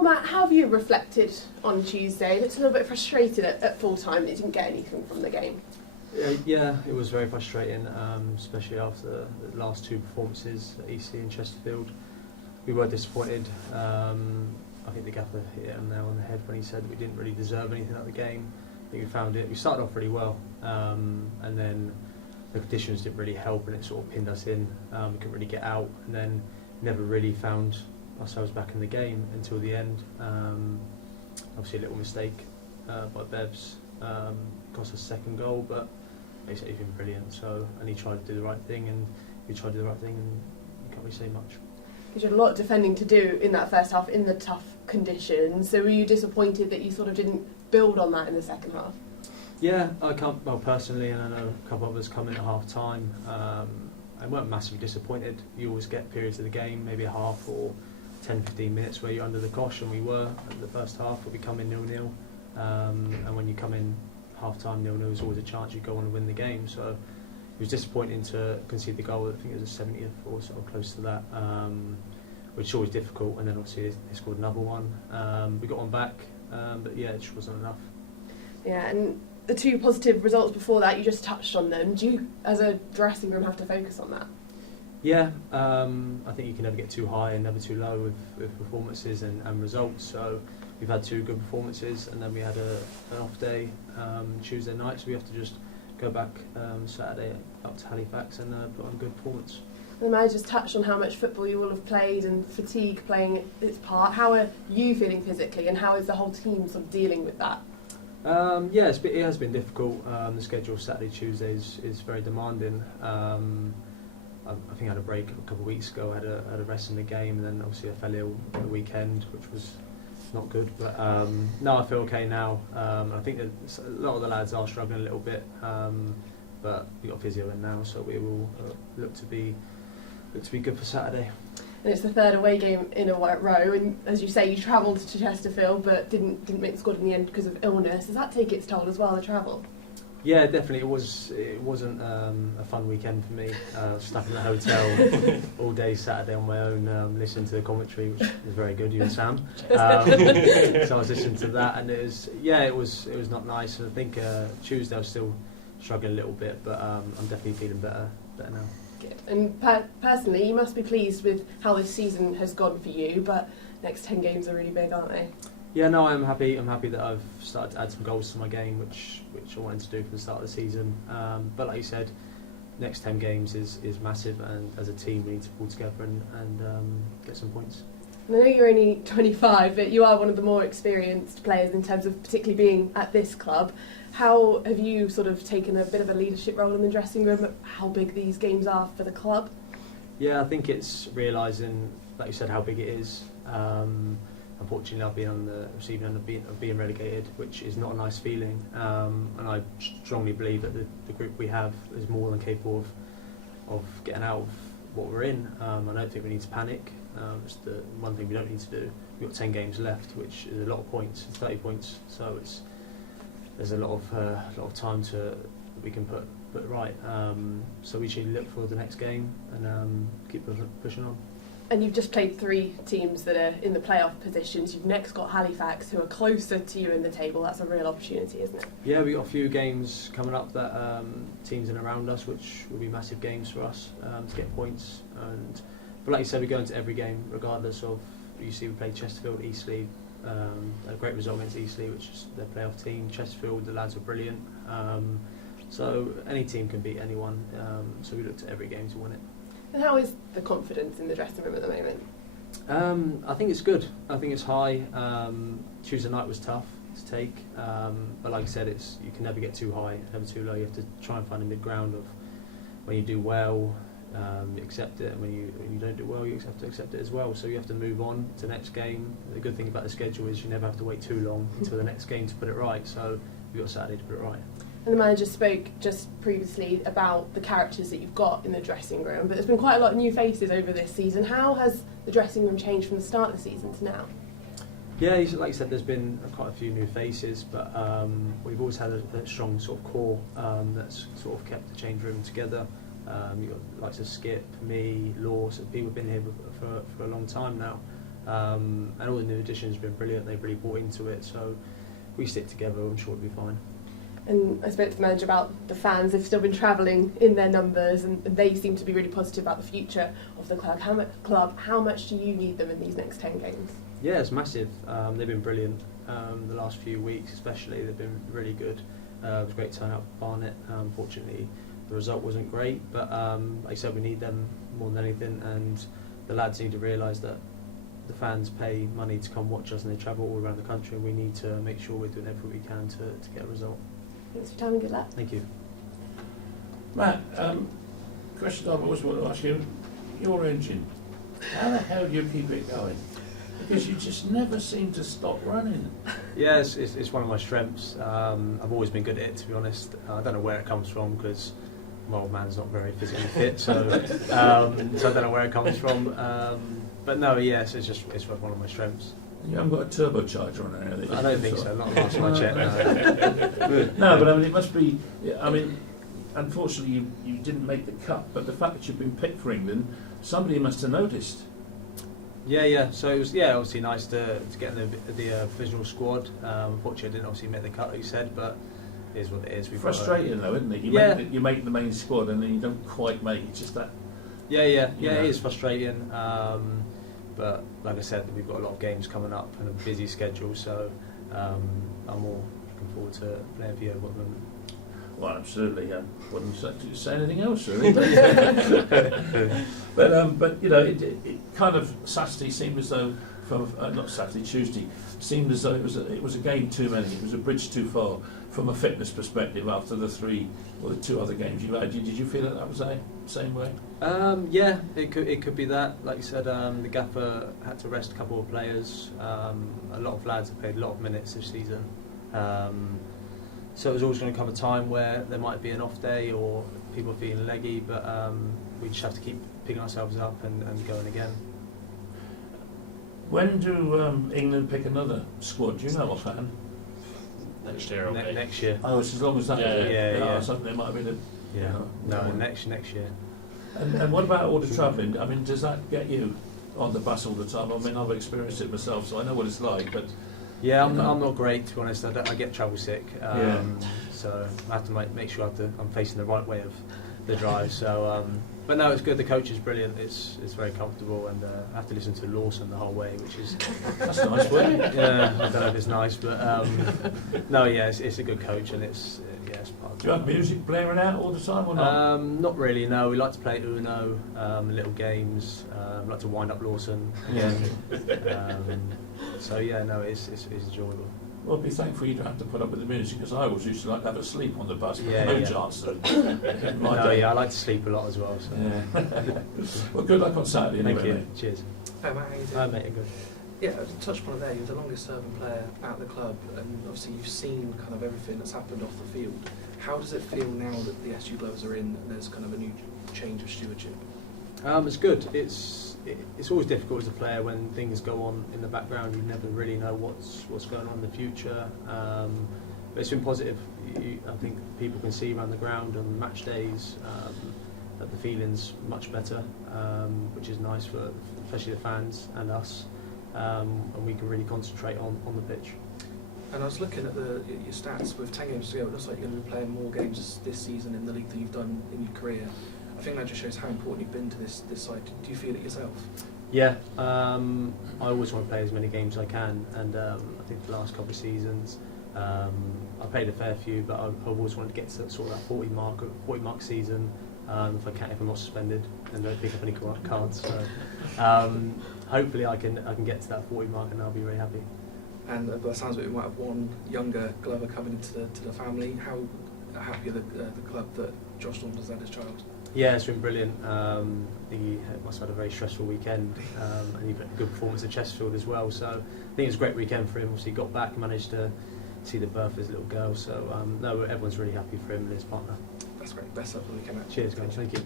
Well, Matt, how have you reflected on Tuesday? It looked a little bit frustrated at full time that you didn't get anything from the game. Yeah, it was very frustrating, especially after the last two performances at Eastleigh and Chesterfield. We were disappointed. I think the gaffer hit it nail on the head when he said that we didn't really deserve anything out of the game. I think we found it. We started off really well, and then the conditions didn't really help, and it sort of pinned us in. We couldn't really get out, and then never really found ourselves back in the game until the end. Obviously, a little mistake by Bevs cost us a second goal, but basically he's been brilliant. So, and he tried to do the right thing, and we tried to do the right thing, and you can't really say much. Because you had a lot of defending to do in that first half in the tough conditions. So were you disappointed that you sort of didn't build on that in the second half? Yeah, I can't. Well, personally, and I know a couple of others come in at half time. I weren't massively disappointed. You always get periods of the game, maybe a half or 10-15 minutes where you're under the cosh, and we were at the first half. Where we come in 0-0, and when you come in half time 0-0, there's always a chance you go on and win the game. So it was disappointing to concede the goal. I think it was the 70th or sort of close to that, which is always difficult. And then obviously they scored another one. We got one back, but yeah, it just wasn't enough. Yeah, and the two positive results before that, you just touched on them. Do you, as a dressing room, have to focus on that? Yeah, I think you can never get too high and never too low with performances and results. So we've had two good performances, and then we had an off day Tuesday night, so we have to just go back Saturday up to Halifax and put on a good performance. The manager's touched on how much football you will have played and fatigue playing its part. How are you feeling physically, and how is the whole team sort of dealing with that? Yeah, it has been difficult. The schedule of Saturday, Tuesday is very demanding. I think I had a break a couple of weeks ago. I had a rest in the game, and then obviously I fell ill on the weekend, which was not good. But no, I feel okay now. I think that a lot of the lads are struggling a little bit, but we've got physio in now, so we will look to be good for Saturday. And it's the third away game in a row, and as you say, you travelled to Chesterfield but didn't make the squad in the end because of illness. Does that take its toll as well, the travel? Yeah, definitely. It wasn't a fun weekend for me. Stuck in the hotel all day Saturday on my own, listening to the commentary, which was very good. You and Sam. So I was listening to that, and it was not nice. And I think Tuesday I was still struggling a little bit, but I'm definitely feeling better now. Good. And personally, you must be pleased with how this season has gone for you. But next 10 games are really big, aren't they? Yeah, no, I'm happy. I'm happy that I've started to add some goals to my game, which I wanted to do from the start of the season. But like you said, next 10 games is massive, and as a team we need to pull together and get some points. And I know you're only 25, but you are one of the more experienced players in terms of particularly being at this club. How have you sort of taken a bit of a leadership role in the dressing room, how big these games are for the club? Yeah, I think it's realising, like you said, how big it is. Unfortunately, I've been on the receiving end of being relegated, which is not a nice feeling. And I strongly believe that the group we have is more than capable of getting out of what we're in. I don't think we need to panic. It's the one thing we don't need to do. We've got 10 games left, which is a lot of points, 30 points. So there's a lot of time we can put right. So we should look for the next game and keep pushing on. And you've just played 3 teams that are in the playoff positions. You've next got Halifax, who are closer to you in the table. That's a real opportunity, isn't it? Yeah, we've got a few games coming up that teams in around us, which will be massive games for us to get points. But like you said, we go into every game regardless of. You see, we played Chesterfield, Eastleigh, a great result against Eastleigh, which is their playoff team. Chesterfield, the lads were brilliant. So any team can beat anyone. So we looked at every game to win it. And how is the confidence in the dressing room at the moment? I think it's good. I think it's high. Tuesday night was tough to take, but like I said, you can never get too high, never too low. You have to try and find a mid ground of when you do well, you accept it, and when you don't do well, you have to accept it as well. So you have to move on to the next game. The good thing about the schedule is you never have to wait too long until the next game to put it right. So you've got Saturday to put it right. And the manager spoke just previously about the characters that you've got in the dressing room, but there's been quite a lot of new faces over this season. How has the dressing room changed from the start of the season to now? Yeah, like you said, there's been quite a few new faces, but we've always had a strong sort of core that's sort of kept the change room together. You've got likes of Skip, me, Law, so people have been here for a long time now. And all the new additions have been brilliant. They've really bought into it. So if we stick together, I'm sure it'll be fine. And I spoke to the manager about the fans. They've still been travelling in their numbers, and they seem to be really positive about the future of the club. How much do you need them in these next 10 games? Yeah, it's massive. They've been brilliant the last few weeks, especially. They've been really good. It was a great turnout for Barnet. Unfortunately, the result wasn't great, but like I said, we need them more than anything, and the lads need to realise that the fans pay money to come watch us, and they travel all around the country, and we need to make sure we're doing everything we can to get a result. Thanks for your time and good luck. Thank you. Matt, question I always want to ask you, your engine, how the hell do you keep it going? Because you just never seem to stop running. Yeah, it's one of my strengths. I've always been good at it, to be honest. I don't know where it comes from, because my old man's not very physically fit, so I don't know where it comes from. But no, yes, it's one of my strengths. You haven't got a turbocharger on there? I don't think so, not last much yet. No. No, but I mean, it must be, I mean, unfortunately you didn't make the cut, but the fact that you've been picked for England, somebody must have noticed. Yeah. So it was obviously nice to get in the provisional squad. Unfortunately, I didn't obviously make the cut, like you said, but it is what it is. Frustrating though, isn't it? You make the main squad and then you don't quite make it. Just that. Yeah. It is frustrating. But like I said, we've got a lot of games coming up and a busy schedule, so I'm more looking forward to playing for you at the moment. Well, absolutely. Wouldn't say anything else, really. But you know, it kind of Saturday seemed as though not Saturday, Tuesday seemed as though it was a game too many. It was a bridge too far from a fitness perspective after the 2 other games you had. Did you feel that was the same way? Yeah, it could be that. Like you said, the gaffer had to rest a couple of players. A lot of lads have played a lot of minutes this season. So it was always going to come a time where there might be an off day or people feeling leggy, but we just have to keep picking ourselves up and going again. When do England pick another squad? Do you know offhand? Next year, okay. Next year. Oh, it's as long as that. Yeah. Something there might have been Next year. And what about all the travelling? I mean, does that get you on the bus all the time? I mean, I've experienced it myself, so I know what it's like. But yeah, I'm not great, to be honest. I get travel sick, Yeah. so I have to make sure I'm facing the right way of the drive. So, but no, it's good. The coach is brilliant. It's very comfortable, and I have to listen to Lawson the whole way, which is that's nice, wasn't it? Yeah, I don't know if it's nice, but no, yeah, it's a good coach, and it's part of Do you have music blaring out all the time or not? Not really. No, we like to play Uno, little games. We like to wind up Lawson again. So yeah, no, it's enjoyable. Well, be thankful you don't have to put up with the music, because I always used to like to have a sleep on the bus, but Yeah, no yeah. chance to. I like to sleep a lot as well. So. Yeah. Well, good luck on Saturday anyway. Thank you. Mate. Cheers. Hi, Matt, how you doing? Hi, mate. Good. Yeah, to touch upon it there, you're the longest serving player at the club, and obviously you've seen kind of everything that's happened off the field. How does it feel now that the SU Gloves are in and there's kind of a new change of stewardship? It's good. It's always difficult as a player when things go on in the background. You never really know what's going on in the future. But it's been positive. I think people can see around the ground on match days that the feeling's much better, which is nice for especially the fans and us, and we can really concentrate on the pitch. And I was looking at your stats with 10 games to go. It looks like you're going to be playing more games this season in the league than you've done in your career. I think that just shows how important you've been to this side. Do you feel it yourself? Yeah, I always want to play as many games as I can, and I think the last couple of seasons I played a fair few, but I've always wanted to get to sort of that 40 mark season, if I'm not suspended and don't pick up any cards. So hopefully I can get to that 40 mark, and I'll be really happy. And by the sounds of it, we might have one younger Glover coming into the family. How happy are the club that Josh Thornton's had as child? Yeah, it's been brilliant. He must have had a very stressful weekend, and he put a good performance at Chesterfield as well. So I think it was a great weekend for him. Obviously, he got back, managed to see the birth of his little girl. So no, everyone's really happy for him and his partner. That's great. Best luck for the weekend. Cheers, guys. Thank you.